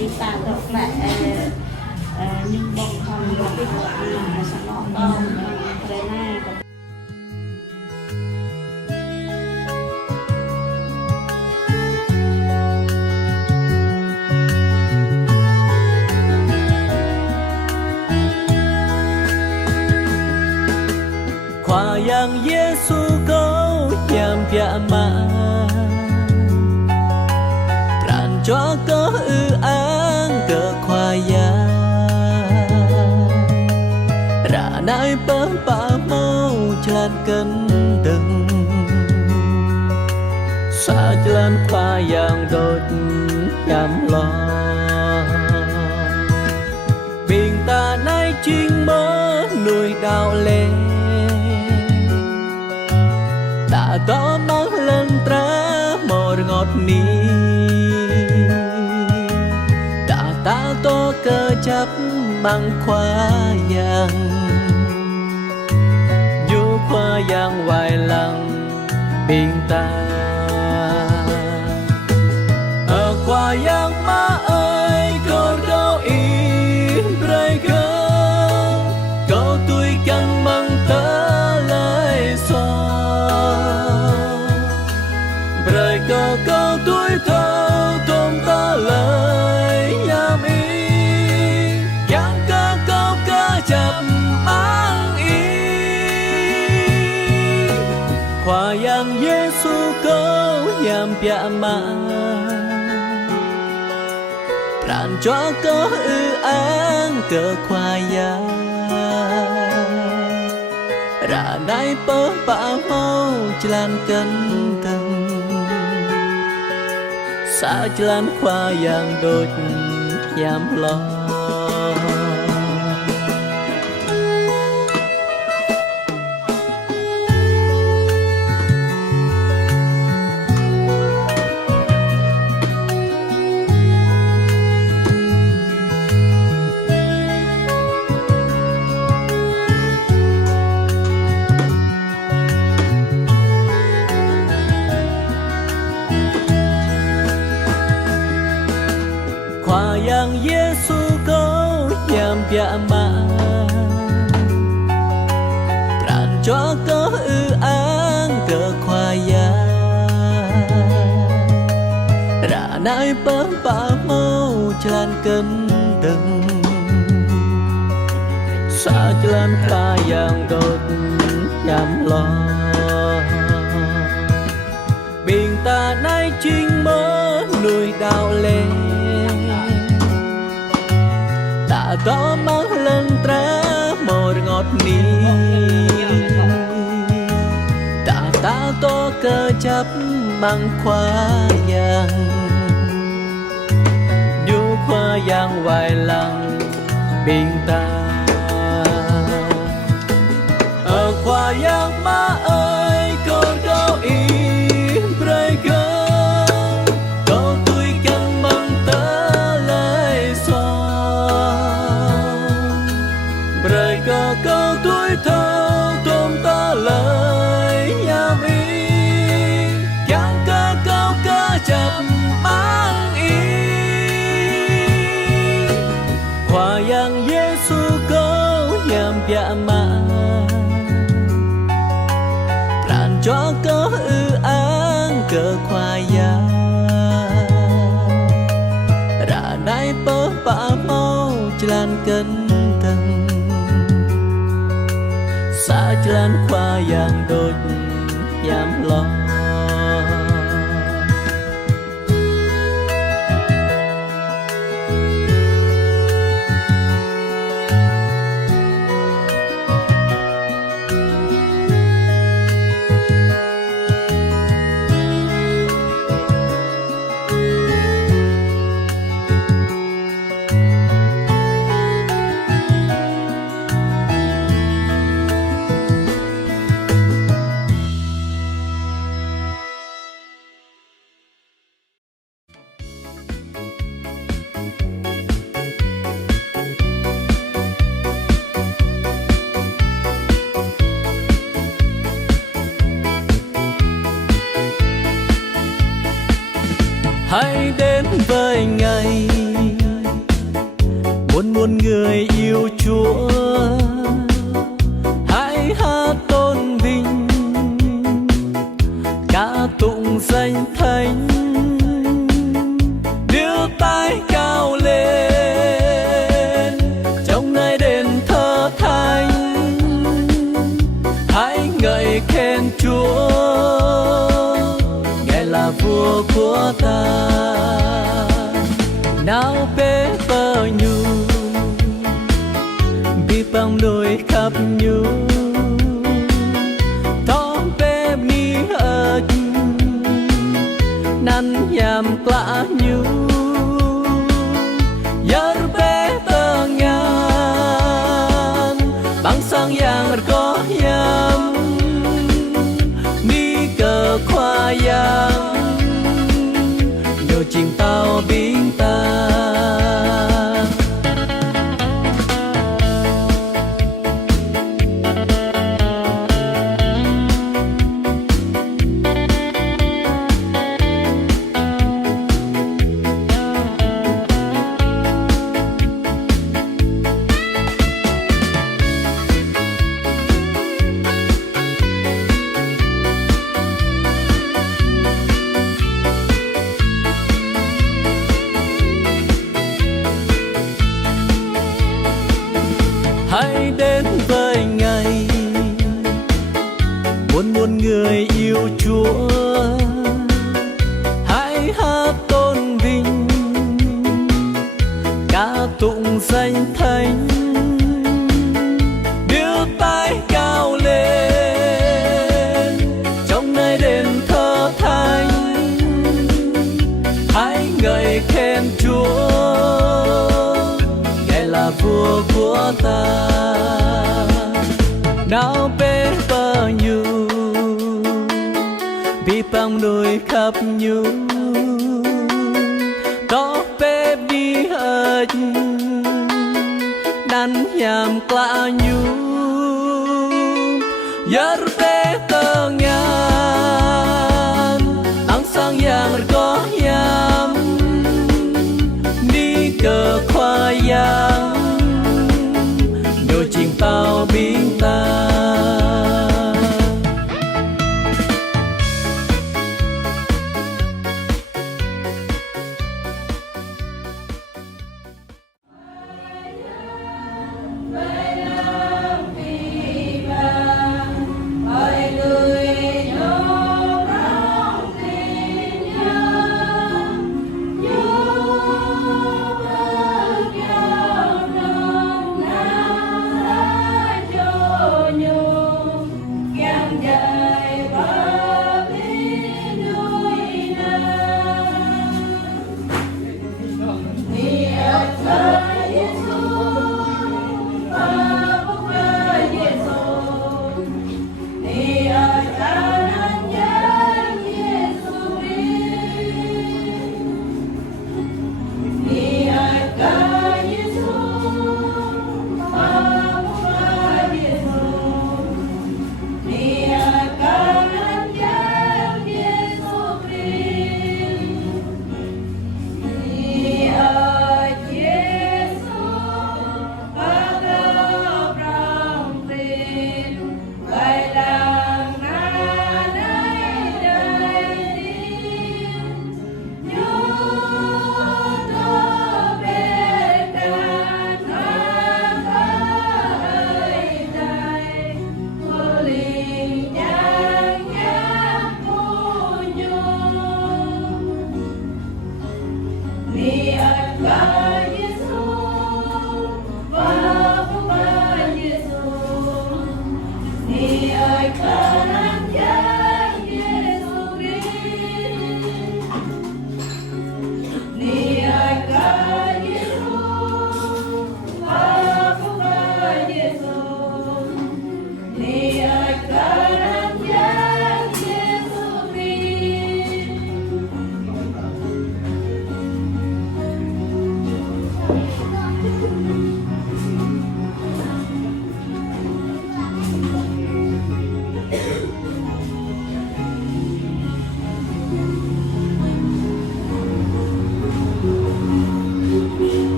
đi ta được lại nhưng bông không có cái quả sản lọ con thế này 跨洋耶稣沟yam bia ma ran cho có ư an cờ khoa ya ra nai bơ ba mau chan cân từng xa chan khoa yang đột yam lo bình ta nay chinh mơ nuôi đào lên đã có mang lên tra một ngọt ní đã ta to cơ chấp bằng khoa yang du khoa yang vài lần bình ta ở khoa yang má ơi câu đâu in rơi gơ câu tôi cần bằng tớ lời so rơi câu câu tôi thâu tôm ta lời nham y yang cơ câu cơ chập mang y khoa yang Giêsu câu yam bia ma ran cho có ư an cờ khoa ya ra nai bơ ba mau jalan kenteng xa jalan khoa yang đột yam lo khoa yang Giêsu câu yam bia ma ran cho có ư an cờ khoa ya ra nai bơ ba mau jalan kenteng xa jalan khoa yang đột yam lo bình ta nay chinh mơ nuôi đào lên đã có mang lên tra một ngọt ní đã ta to cơ chấp bằng khoa yang du khoa yang vài lần bình ta ở khoa yang má ơi câu đâu in rơi gơ câu tôi cần bằng tớ lời so rơi cơ câu tôi thâu tôm ta lời nham y chẳng cơ câu cơ chập mang y khoa yang Giêsu câu yam bia ma ran cho có ư an cờ khoa ya ra nai bơ ba mau jalan kenteng xa jalan khoa yang đột yam lo hãy đến với ngày muôn người yêu Chúa hãy hát tôn vinh ca tụng danh Thánh, đưa tay cao lên trong nơi đền thờ thánh, hãy ngợi khen Chúa ngài là vua của ta. Nào bé bơ nhu bi bang đôi khắp nhu thom bé mi ơi nan yam klã nhu yar bé tơ ngan bang sang yang có yam ni cờ khoa yang nhờ chinh tao biến ta. Hãy đến với Ngài muôn muôn người yêu Chúa, hãy hát tôn vinh ca tụng danh Thánh, đưa tay cao lên trong nơi đền thờ thánh, hãy ngợi khen Chúa ngài là vua của ta. Nào bé bơ nhu bi bang đôi khắp nhu có bé bi ơi nan yam klã nhu yar bé tơ ngan ang sang yang có yam ni cờ khoa yang nhờ chim tao biến ta.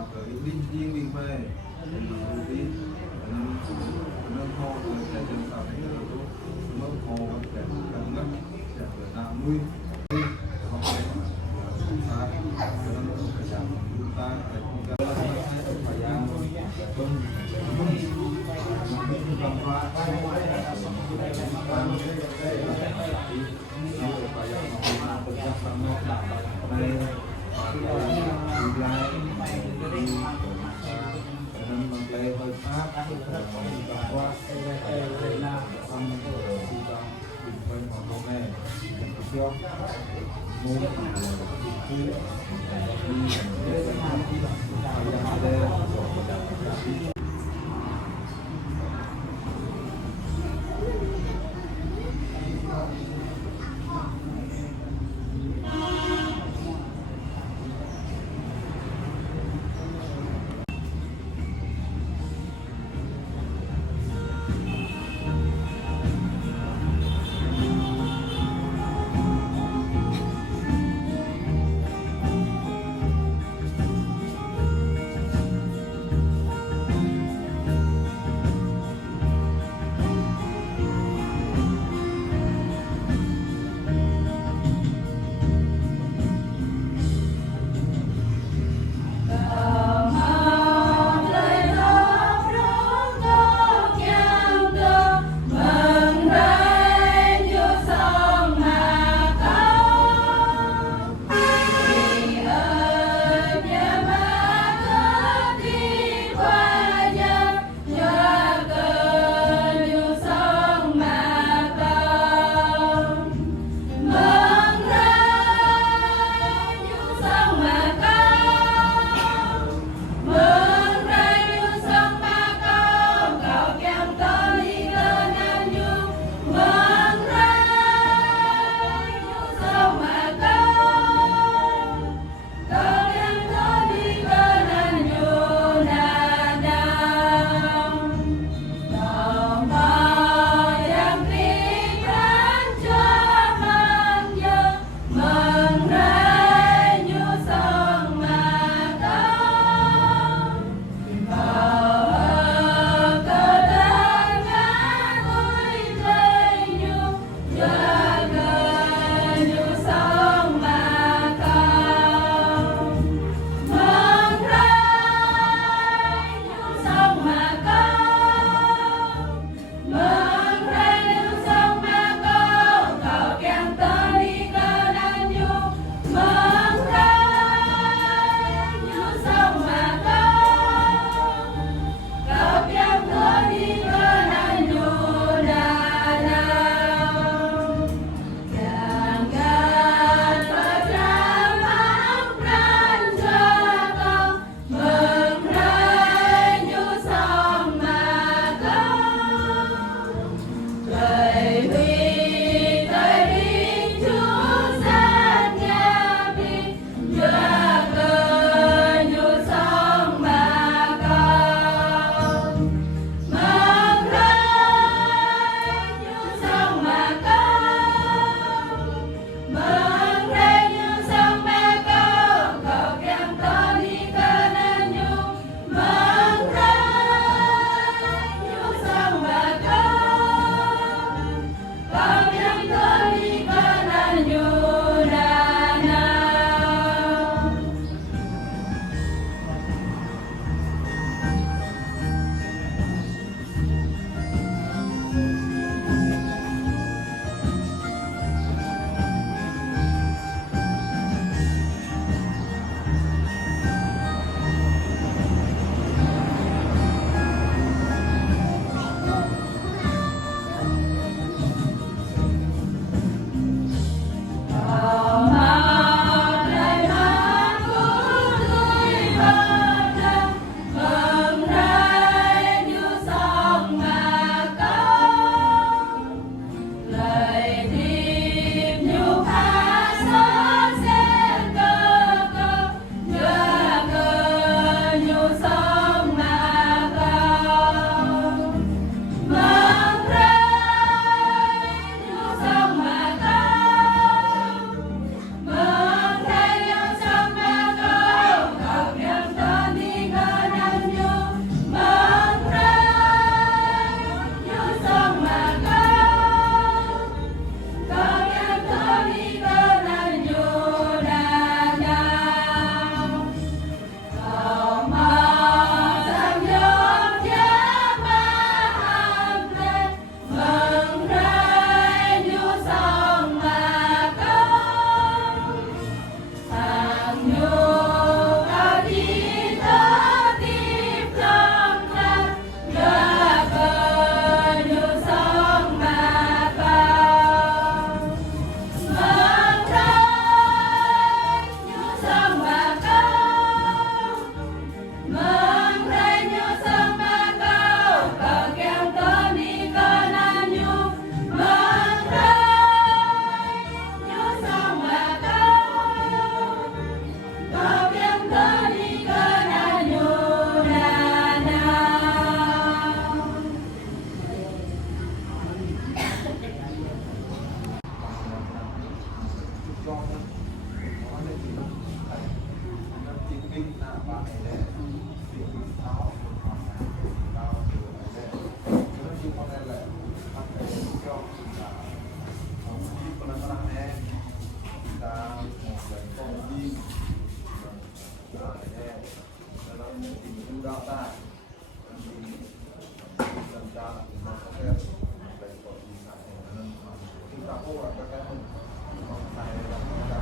và tới linh riêng mình về mình đầu tiên nâng ho rồi sẽ chân tạo thành là tốt nâng ho sẽ cần ngắt sẽ ở tạo nuôi không phải ta cho nên nó phải giảm chúng ta phải không cần phải giảm không làm hoa phải giảm tự giác sang nó đây dan mengklaim hak bahwa Rena sama sudah diklaim oleh Indonesia yang ada chúng ta ta chúng ta nó có thể về còn gì cả nên chúng ta cố gắng các cái không sai là chúng ta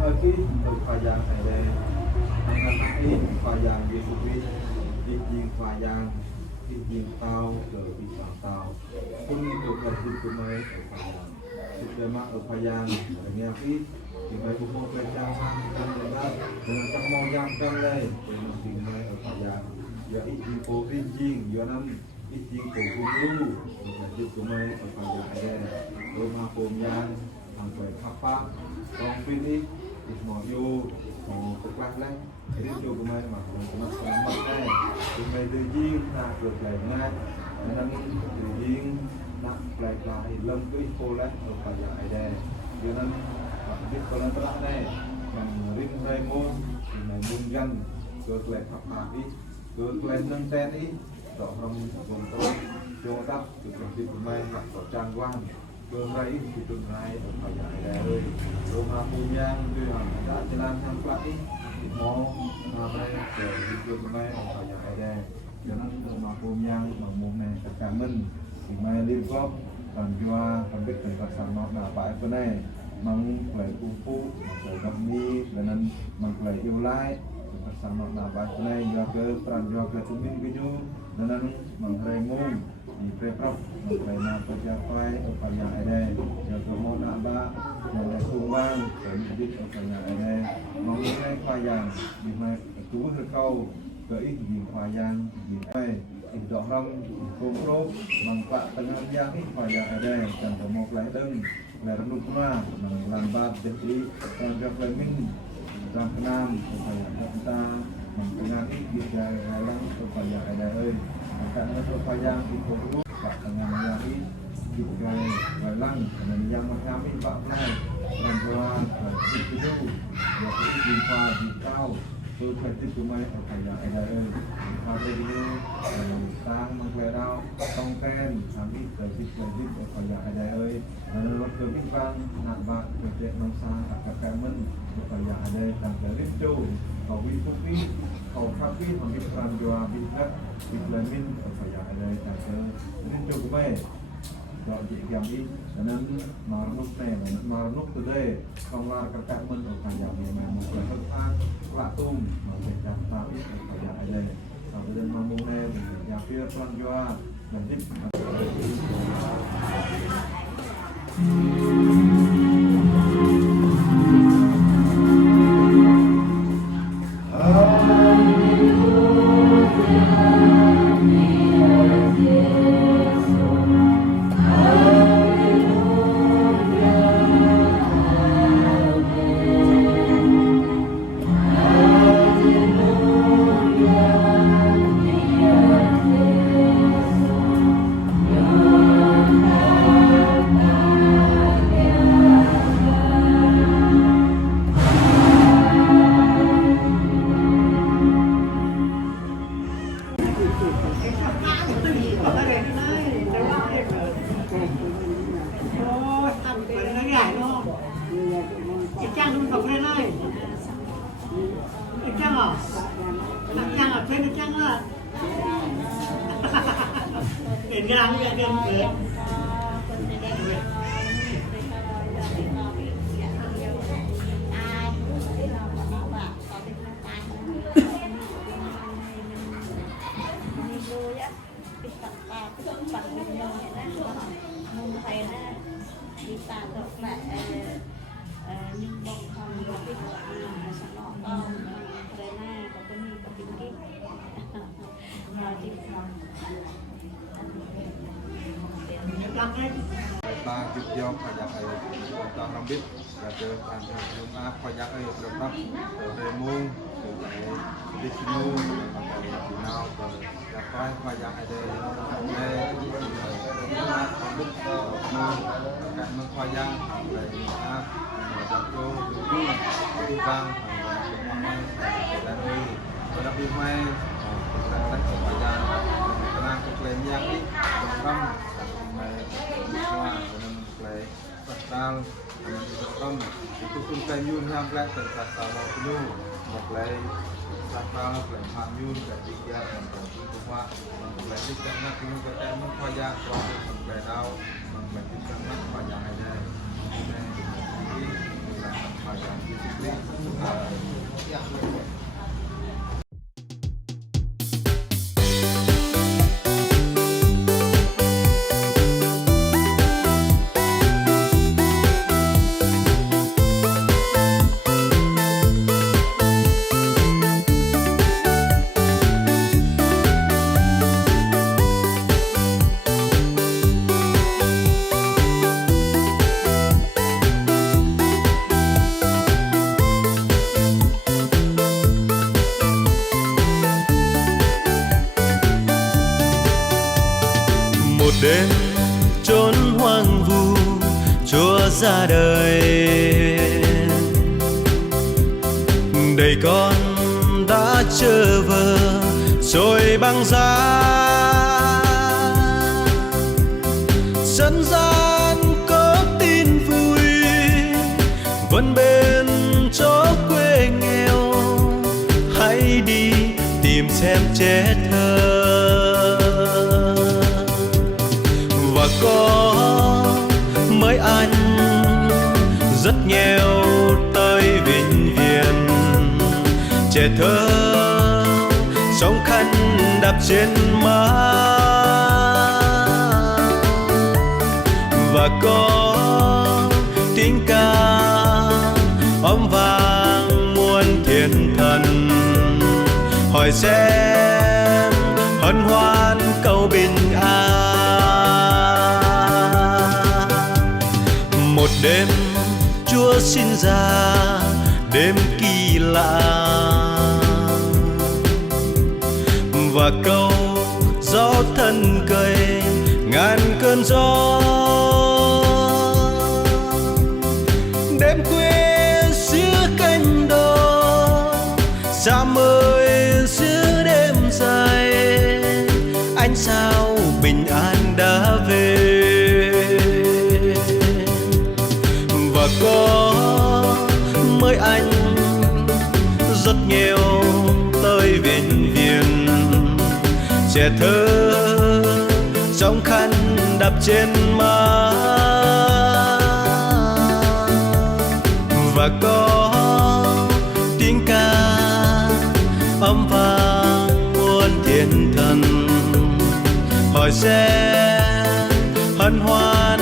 lagi untuk payang ada mengenai payang Yesus Kristus payang izin tahu ke pisang tahu pun untuk kasih kumai payang sistema payang dengan itu kumai buku payang dan dengan semua yang kami dengan kumai payang ya izin ko izin ya nam izin ko guru kasih kumai payang ada rumah pemyan sampai kapal orang pilih semua yo mau kelas lah jadi yo kumai mah kumai selamat kumai dejing nak lebih nak nanti dejing nak pelai lem tu sekolah supaya ada jangan di sekolah telah ring raimon gan ke pelai apa ke pelai nang tni tak orang kontrol cho đắp từ trong tim mai mặc vào trang quan bơm ray thì tuần này ở phải giải đề ơi rồi mà mua nhang đưa hàng đã cho làm tham lại mò mà đây để tuần mai ở phải giải đề cho nên mà mua nhang mà mua này tất cả mình thì mai liên góp làm cho làm biết về các sản phẩm nào phải cái này mang lại phú phú lại gặp mi và nên mang lại yêu lại các sản phẩm nào phải cái này do cái tràn do cái chúng mình cái nhu nên mang lại môn di preprov mengenai pejabat upaya ada yang kemudian ada yang kumbang dan jadi upaya ada mengenai payang di mana itu kau ke di payang di dok ram kontrol manfaat tengah yang payang ada dan kemudian lain dan rumah lambat jadi projek lain dan kenam upaya kita mengenai dia dalam upaya ada karena upaya itu dengan yang juga galang dan yang kami Pak Play perempuan itu yaitu jumpa di kau seperti cuma upaya ada hari ini sang mengkledau tongken kami terjadi upaya ada dan waktu bintang nak bak projek nongsa akademen upaya ada dan dari itu kau wifupi kau kapi kami perempuan bintang Islamin upaya ada dan ini cukup baik kalau jika kami dan marnuk today konglar akademen upaya memang berhutang latung memberikan tahu upaya ada dan memulai yang kira perempuan dan tip Trang không đọc lên ơi. Trang à? Trang ở trên Trang à? Để ngang như đêm về. Kita dok nak nhưng bông không có cái sản phẩm con karena có cái gì có cái rồi thì ta kịp do phải dạy ta không biết là từ bàn chúng ta phải dạy được lắm từ đề môn từ cái đi môn từ nào từ là phải dạy để không biết môn các môn phải dạy để ta đặt vô đi vang là nơi và đặc biệt mai là đánh phải dạy là cái lên nhạc đi trong semua dalam play pasal dalam itu pun play yun yang play pasal dulu play pasal play yun dari dia itu semua play di sana kini kita mengajar proses play now play di sana banyak ada ini banyak disiplin đêm chốn hoang vu Chúa ra đời đầy con đã trơ vơ trôi băng giá dân gian có tin vui vẫn bên chỗ quê nghèo, hãy đi tìm xem trẻ thơ. Và có mấy anh rất nghèo tới Vĩnh Viễn, trẻ thơ sống khăn đạp trên má. Và có tiếng ca ấm vang muôn thiên thần, hỏi xem hân hoan câu bình an. Một đêm Chúa sinh ra, đêm kỳ lạ, và câu gió thân cây ngàn cơn gió. Đêm khuya giữa cánh đồng, xa mơi giữa đêm dài, ánh sao bình an đã về. Và có mấy anh rất nghèo tới Vĩnh Viễn, trẻ thơ sống khăn đạp trên má. Và có tiếng ca âm vang muôn thiên thần, hỏi xem hân hoan